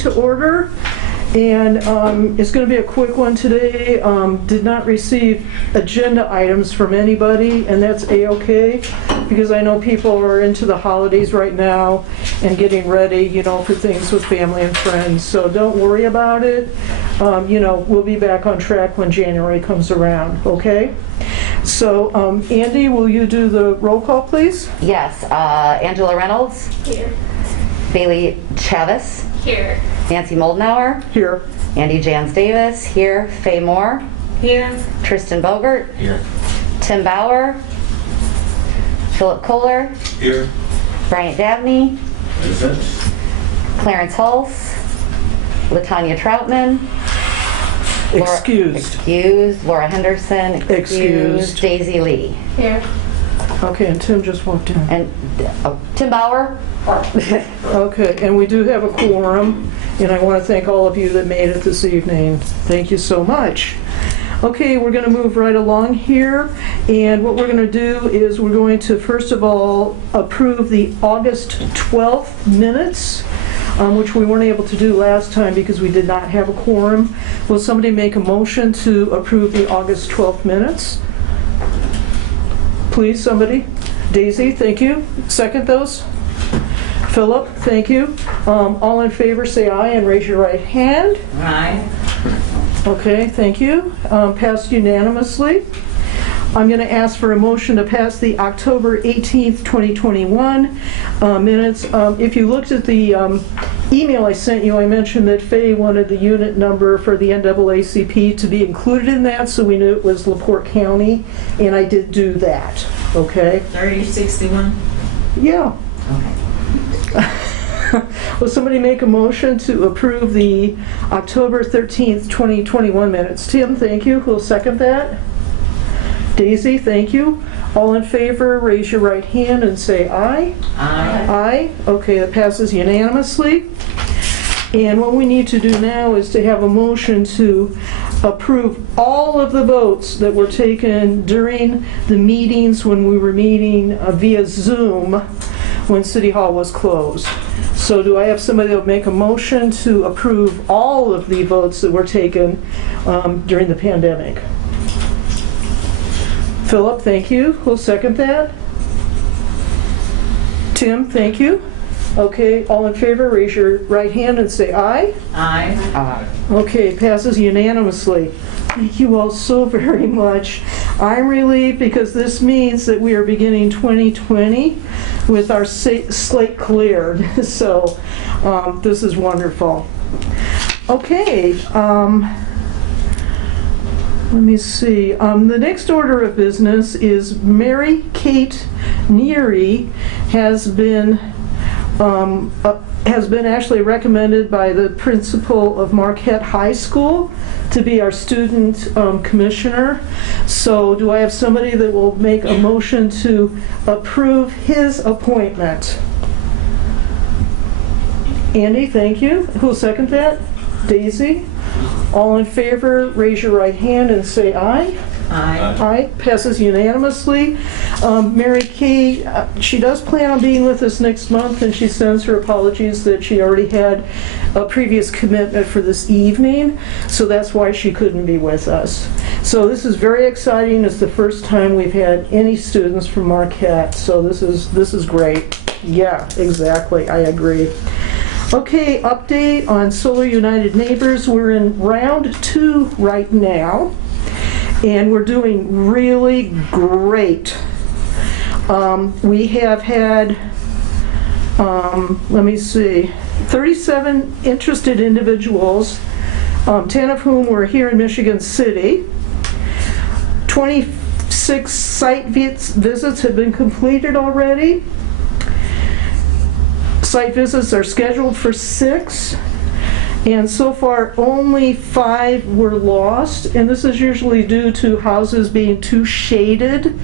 to order, and it's going to be a quick one today. Did not receive agenda items from anybody, and that's a-okay, because I know people are into the holidays right now and getting ready, you know, for things with family and friends, so don't worry about it. You know, we'll be back on track when January comes around, okay? So, Andy, will you do the roll call, please? Yes, Angela Reynolds. Here. Bailey Chavis. Here. Nancy Moldenauer. Here. Andy Jans Davis. Here. Faye Moore. Here. Tristan Bogert. Here. Tim Bauer. Philip Kohler. Here. Bryant Dabney. Present. Clarence Hulse. Latanya Troutman. Excused. Laura Henderson. Excused. Daisy Lee. Here. Okay, and Tim just walked in. And Tim Bauer. Okay, and we do have a quorum, and I want to thank all of you that made it this evening. Thank you so much. Okay, we're going to move right along here, and what we're going to do is we're going to first of all approve the August 12th minutes, which we weren't able to do last time because we did not have a quorum. Will somebody make a motion to approve the August 12th minutes? Please, somebody. Daisy, thank you. Second those? Philip, thank you. All in favor say aye and raise your right hand. Aye. Okay, thank you. Passed unanimously. I'm going to ask for a motion to pass the October 18th, 2021 minutes. If you looked at the email I sent you, I mentioned that Faye wanted the unit number for the NAACP to be included in that, so we knew it was LaPorte County, and I did do that, okay? 3061. Yeah. Okay. Will somebody make a motion to approve the October 13th, 2021 minutes? Tim, thank you. Who'll second that? Daisy, thank you. All in favor, raise your right hand and say aye. Aye. Aye. Okay, that passes unanimously. And what we need to do now is to have a motion to approve all of the votes that were taken during the meetings when we were meeting via Zoom when City Hall was closed. So do I have somebody that will make a motion to approve all of the votes that were taken during the pandemic? Philip, thank you. Who'll second that? Tim, thank you. Okay, all in favor, raise your right hand and say aye. Aye. Okay, passes unanimously. Thank you all so very much. I'm relieved because this means that we are beginning 2020 with our slate cleared. So this is wonderful. Okay, let me see. The next order of business is Mary Kate Neary has been actually recommended by the principal of Marquette High School to be our student commissioner. So do I have somebody that will make a motion to approve his appointment? Andy, thank you. Who'll second that? Daisy? All in favor, raise your right hand and say aye. Aye. Aye, passes unanimously. Mary Kay, she does plan on being with us next month, and she sends her apologies that she already had a previous commitment for this evening, so that's why she couldn't be with us. So this is very exciting. It's the first time we've had any students from Marquette, so this is great. Yeah, exactly, I agree. Okay, update on Solar United Neighbors. We're in round 2 right now, and we're doing really great. We have had, let me see, 37 interested individuals, 10 of whom were here in Michigan City. 26 site visits have been completed already. Site visits are scheduled for 6, and so far only 5 were lost, and this is usually due to houses being too shaded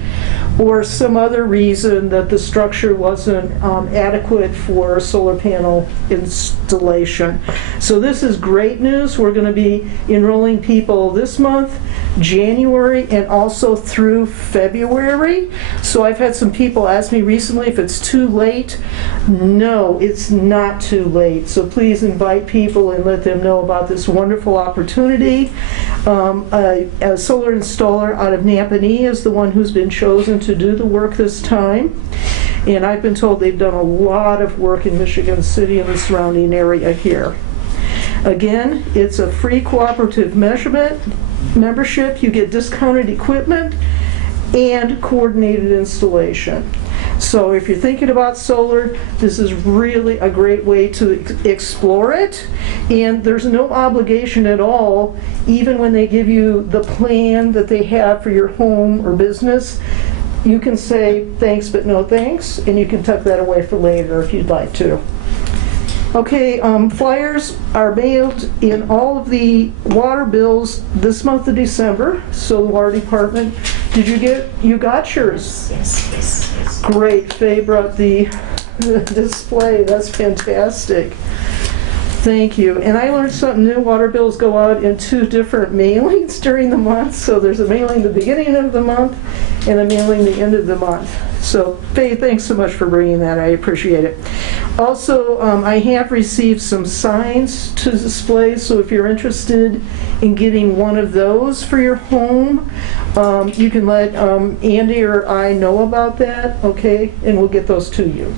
or some other reason that the structure wasn't adequate for solar panel installation. So this is great news. We're going to be enrolling people this month, January and also through February. So I've had some people ask me recently if it's too late. No, it's not too late. So please invite people and let them know about this wonderful opportunity. A solar installer out of Napanee is the one who's been chosen to do the work this time. And I've been told they've done a lot of work in Michigan City and the surrounding area here. Again, it's a free cooperative membership. You get discounted equipment and coordinated installation. So if you're thinking about solar, this is really a great way to explore it. And there's no obligation at all, even when they give you the plan that they have for your home or business. You can say thanks but no thanks, and you can tuck that away for later if you'd like to. Okay, flyers are mailed in all of the water bills this month of December. So the water department, you got yours? Yes. Great, Faye brought the display, that's fantastic. Thank you. And I learned something new. Water bills go out in 2 different mailings during the month. So there's a mailing the beginning of the month and a mailing the end of the month. So Faye, thanks so much for bringing that. I appreciate it. Also, I have received some signs to display. So if you're interested in getting one of those for your home, you can let Andy or I know about that, okay? And we'll get those to you.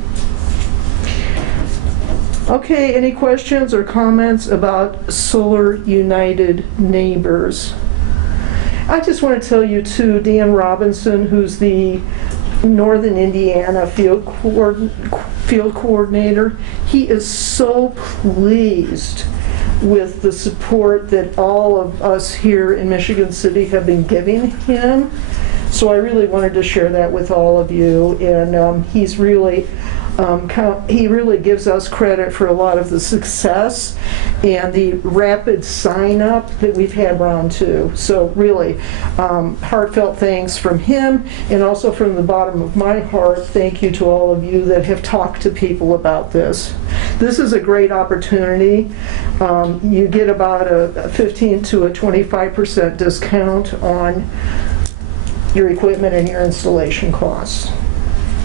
Okay, any questions or comments about Solar United Neighbors? I just want to tell you too, Dan Robinson, who's the Northern Indiana field coordinator, he is so pleased with the support that all of us here in Michigan City have been giving him. So I really wanted to share that with all of you, and he's really he really gives us credit for a lot of the success and the rapid sign up that we've had round 2. So really, heartfelt thanks from him, and also from the bottom of my heart, thank you to all of you that have talked to people about this. This is a great opportunity. You get about a 15 to a 25% discount on your equipment and your installation costs.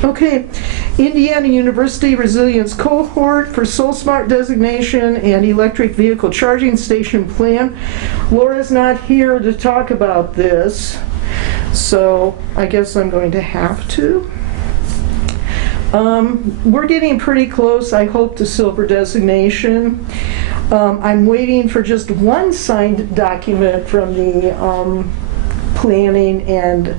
Okay, Indiana University Resilience Cohort for SolSmart designation and electric vehicle charging station plan. Laura's not here to talk about this, so I guess I'm going to have to. We're getting pretty close, I hope, to silver designation. I'm waiting for just one signed document from the planning and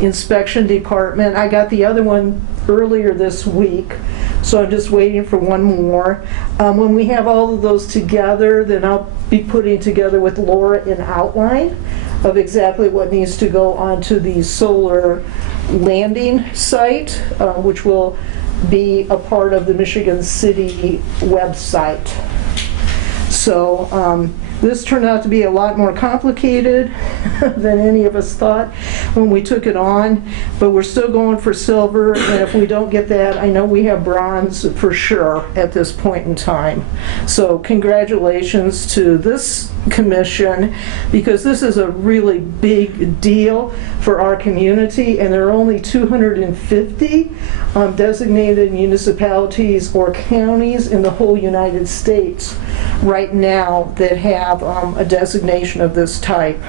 inspection department. I got the other one earlier this week, so I'm just waiting for one more. When we have all of those together, then I'll be putting together with Laura an outline of exactly what needs to go onto the solar landing site, which will be a part of the Michigan City website. So this turned out to be a lot more complicated than any of us thought when we took it on, but we're still going for silver, and if we don't get that, I know we have bronze for sure at this point in time. So congratulations to this commission, because this is a really big deal for our community, and there are only 250 designated municipalities or counties in the whole United States right now that have a designation of this type.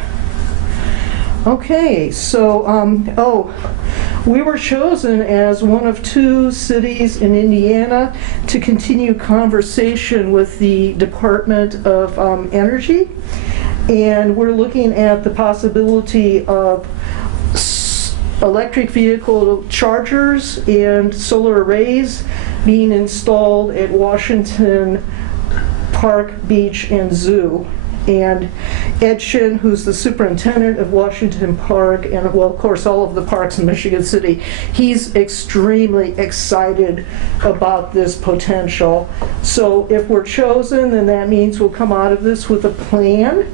Okay, so we were chosen as one of 2 cities in Indiana to continue conversation with the Department of Energy, and we're looking at the possibility of electric vehicle chargers and solar arrays being installed at Washington Park, Beach, and Zoo. And Ed Shin, who's the superintendent of Washington Park, and well, of course, all of the parks in Michigan City, he's extremely excited about this potential. So if we're chosen, then that means we'll come out of this with a plan.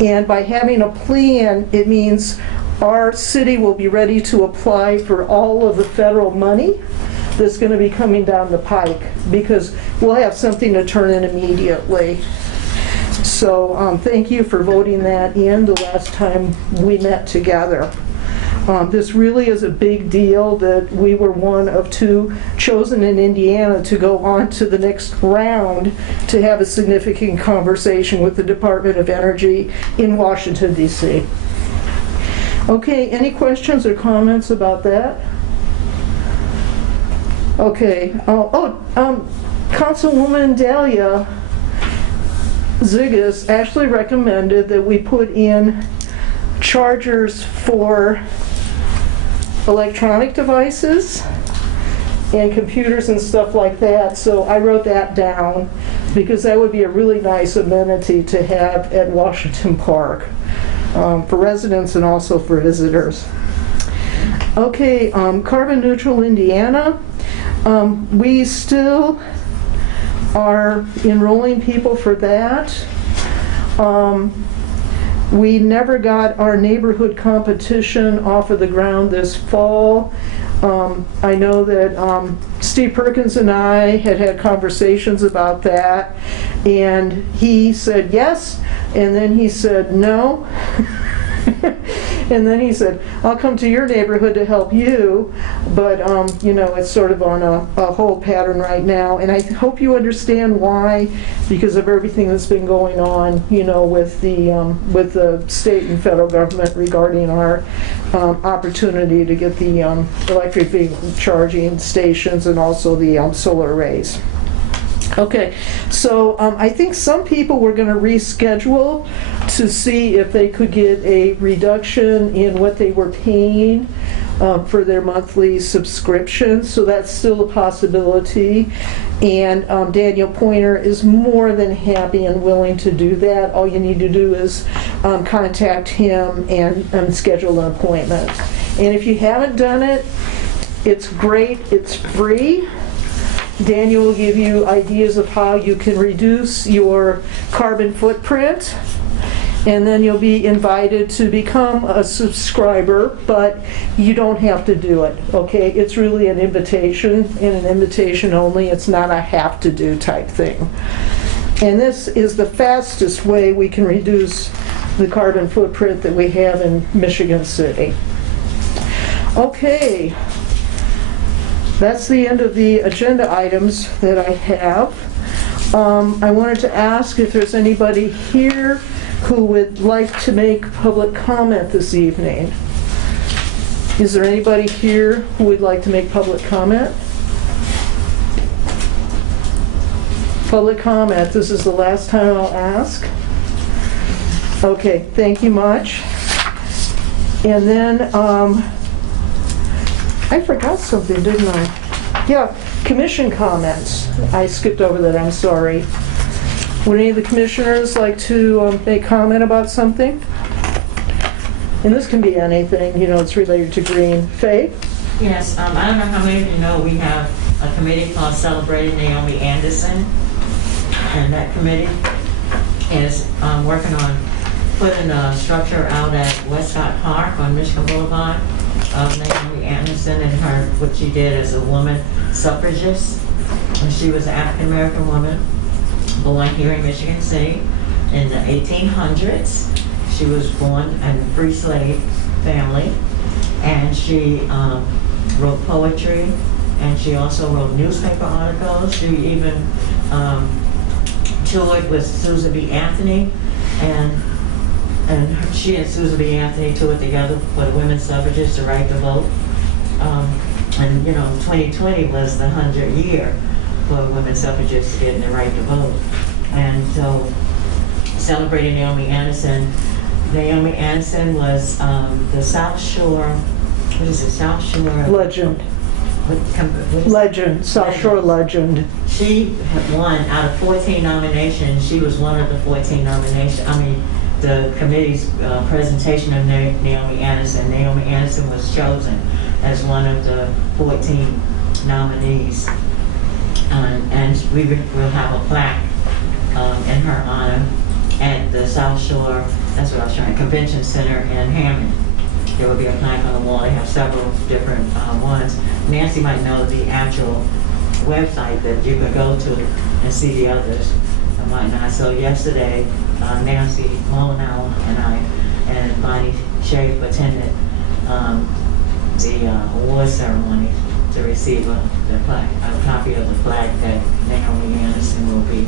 And by having a plan, it means our city will be ready to apply for all of the federal money that's going to be coming down the pike, because we'll have something to turn in immediately. So thank you for voting that in the last time we met together. This really is a big deal that we were one of 2 chosen in Indiana to go on to the next round to have a significant conversation with the Department of Energy in Washington, D.C. Okay, any questions or comments about that? Okay. Councilwoman Dahlia Zigas actually recommended that we put in chargers for electronic devices and computers and stuff like that, so I wrote that down because that would be a really nice amenity to have at Washington Park for residents and also for visitors. Okay, Carbon Neutral Indiana. We still are enrolling people for that. We never got our neighborhood competition off of the ground this fall. I know that Steve Perkins and I had conversations about that, and he said yes, and then he said no. And then he said, I'll come to your neighborhood to help you, but it's sort of on a hold pattern right now, and I hope you understand why, because of everything that's been going on, with the state and federal government regarding our opportunity to get the electric vehicle charging stations and also the solar arrays. Okay, so I think some people were going to reschedule to see if they could get a reduction in what they were paying for their monthly subscription, so that's still a possibility. And Daniel Pointer is more than happy and willing to do that. All you need to do is contact him and schedule an appointment. And if you haven't done it, it's great, it's free. Daniel will give you ideas of how you can reduce your carbon footprint, and then you'll be invited to become a subscriber, but you don't have to do it, okay? It's really an invitation, and an invitation only. It's not a have-to-do type thing. And this is the fastest way we can reduce the carbon footprint that we have in Michigan City. Okay. That's the end of the agenda items that I have. I wanted to ask if there's anybody here who would like to make public comment this evening. Is there anybody here who would like to make public comment? Public comment, this is the last time I'll ask. Okay, thank you much. And then, I forgot something, didn't I? Yeah, commission comments. I skipped over that, I'm sorry. Would any of the commissioners like to make comment about something? And this can be anything, it's related to green. Faye? Yes, I don't know how many of you know we have a committee called Celebrating Naomi Anderson. And that committee is working on putting a structure out at Westcott Park on Michigan Boulevard of Naomi Anderson and what she did as a woman suffragist. And she was an African-American woman born here in Michigan City in the 1800s. She was born in a free slave family, and she wrote poetry, and she also wrote newspaper articles. She even toured with Susan B. Anthony, and she and Susan B. Anthony toured together for the women suffragists to right to vote. And 2020 was the 100th year for women suffragists getting the right to vote. And so, celebrating Naomi Anderson. Naomi Anderson was the South Shore, what is it, South Shore? Legend. Legend, South Shore legend. She had won out of 14 nominations. She was one of the 14 nominations. The committee's presentation of Naomi Anderson. Naomi Anderson was chosen as one of the 14 nominees. And we will have a plaque in her honor at the South Shore, that's what I was trying, Convention Center in Hammond. There will be a plaque on the wall. They have several different ones. Nancy might know the actual website that you could go to and see the others and whatnot. So yesterday, Nancy Molyneux and I, and Bonnie Schaefer attended the award ceremony to receive a copy of the flag that Naomi Anderson will be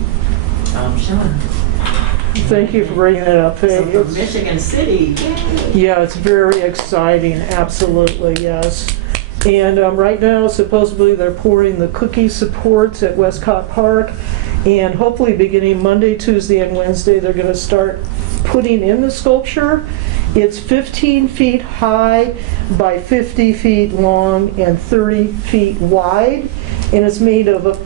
showing. Thank you for bringing that up, So Faye. from Michigan City, yay! Yeah, it's very exciting, absolutely, yes. And right now, supposedly, they're pouring the cookie supports at Westcott Park, and hopefully beginning Monday, Tuesday, and Wednesday, they're going to start putting in the sculpture. It's 15 feet high by 50 feet long and 30 feet wide, and it's made of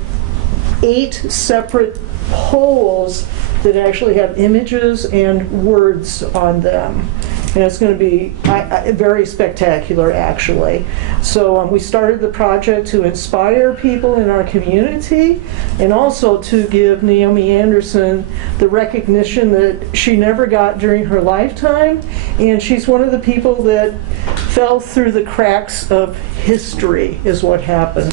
8 separate poles that actually have images and words on them. And it's going to be very spectacular, actually. So we started the project to inspire people in our community and also to give Naomi Anderson the recognition that she never got during her lifetime. And she's one of the people that fell through the cracks of history, is what happened.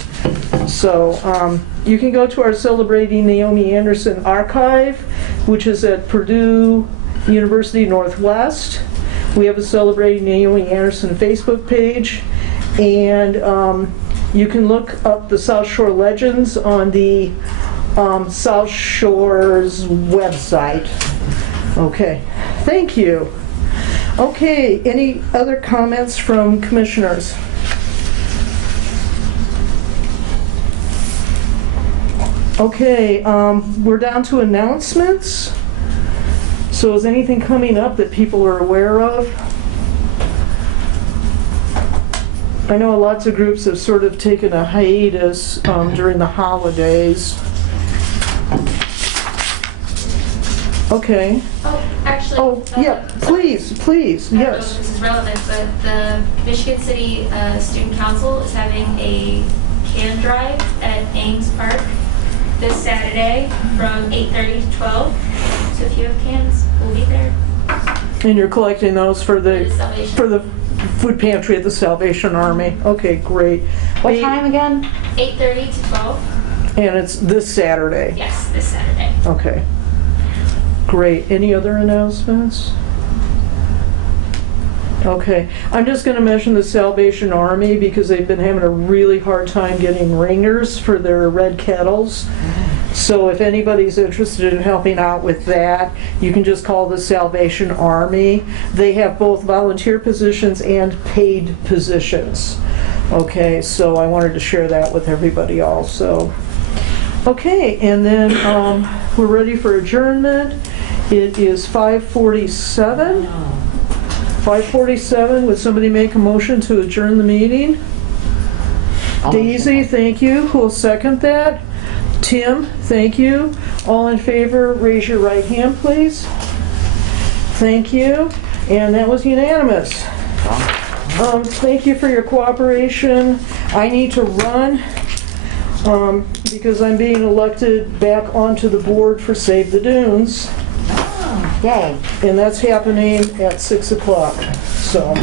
So you can go to our Celebrating Naomi Anderson archive, which is at Purdue University Northwest. We have a Celebrating Naomi Anderson Facebook page, and you can look up the South Shore Legends on the South Shore's website. Okay, thank you. Okay, any other comments from commissioners? Okay, we're down to announcements. So is anything coming up that people are aware of? I know lots of groups have sort of taken a hiatus during the holidays. Okay. Oh, actually. Oh, yeah, please, I don't know yes. if this is relevant, but the Michigan City Student Council is having a can drive at Ames Park this Saturday from 8:30 to 12. So if you have cans, we'll be there. And you're collecting those for the Salvation. for the food pantry at the Salvation Army. Okay, great. What time again? 8:30 to 12. And it's this Saturday. Yes, this Saturday. Okay. Great. Any other announcements? Okay. I'm just going to mention the Salvation Army because they've been having a really hard time getting ringers for their red kettles. So if anybody's interested in helping out with that, you can just call the Salvation Army. They have both volunteer positions and paid positions. Okay, so I wanted to share that with everybody also. Okay, and then we're ready for adjournment. It is 5:47. 5:47. Would somebody make a motion to adjourn the meeting? Daisy, thank you. Who will second that? Tim, thank you. All in favor, raise your right hand, please. Thank you. And that was unanimous. Thank you for your cooperation. I need to run because I'm being elected back onto the board for Save the Dunes. Yay. And that's happening at 6 o'clock. So